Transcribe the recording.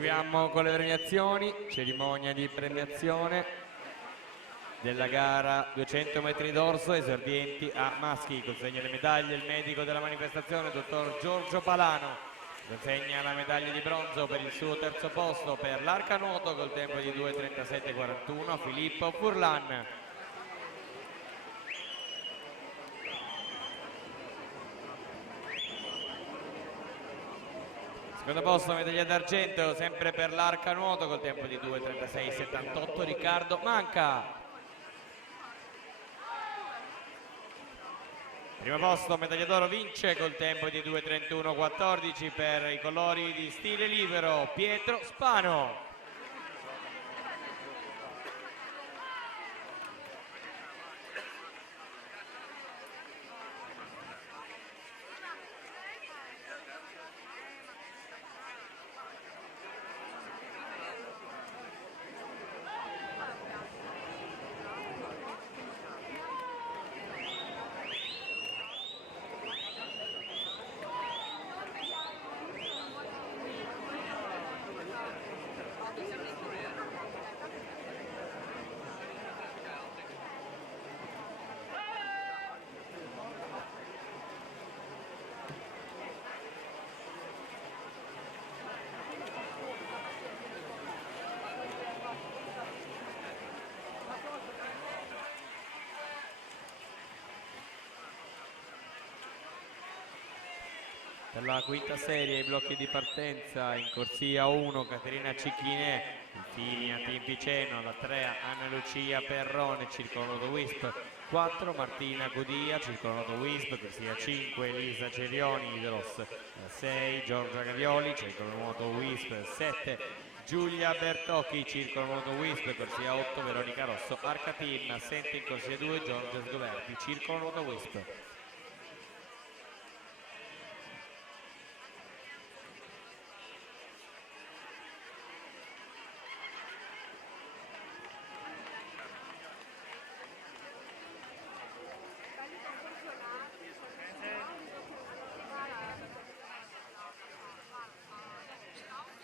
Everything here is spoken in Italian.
Proseguiamo con le premiazioni, cerimonia di premiazione della gara 200 metri d'orso, esordienti a maschi. Consegna le medaglie il medico della manifestazione, dottor Giorgio Palano. Consegna la medaglia di bronzo per il suo terzo posto per l'arca nuoto col tempo di 2:37:41 a Filippo Furlan. Secondo posto medaglia d'argento sempre per l'arca nuoto col tempo di 2:36:78 Riccardo Manca. Primo posto medaglia d'oro vince col tempo di 2:31:14 per i colori di stile libero Pietro Spano. Per la quinta serie i blocchi di partenza in corsia 1 Caterina Cicchinè, infine a Team Piceno, alla 3 Anna Lucia Perrone, circolo nuoto Wisp, 4 Martina Godia, circolo nuoto Wisp, corsia 5 Elisa Cerioni, Lideros, 6 Giorgia Gavioli, circolo nuoto Wisp, 7 Giulia Bertocchi, circolo nuoto Wisp, corsia 8 Veronica Rosso, Arca Team, assente in corsia 2 Giorgia Sgoverti, circolo nuoto Wisp.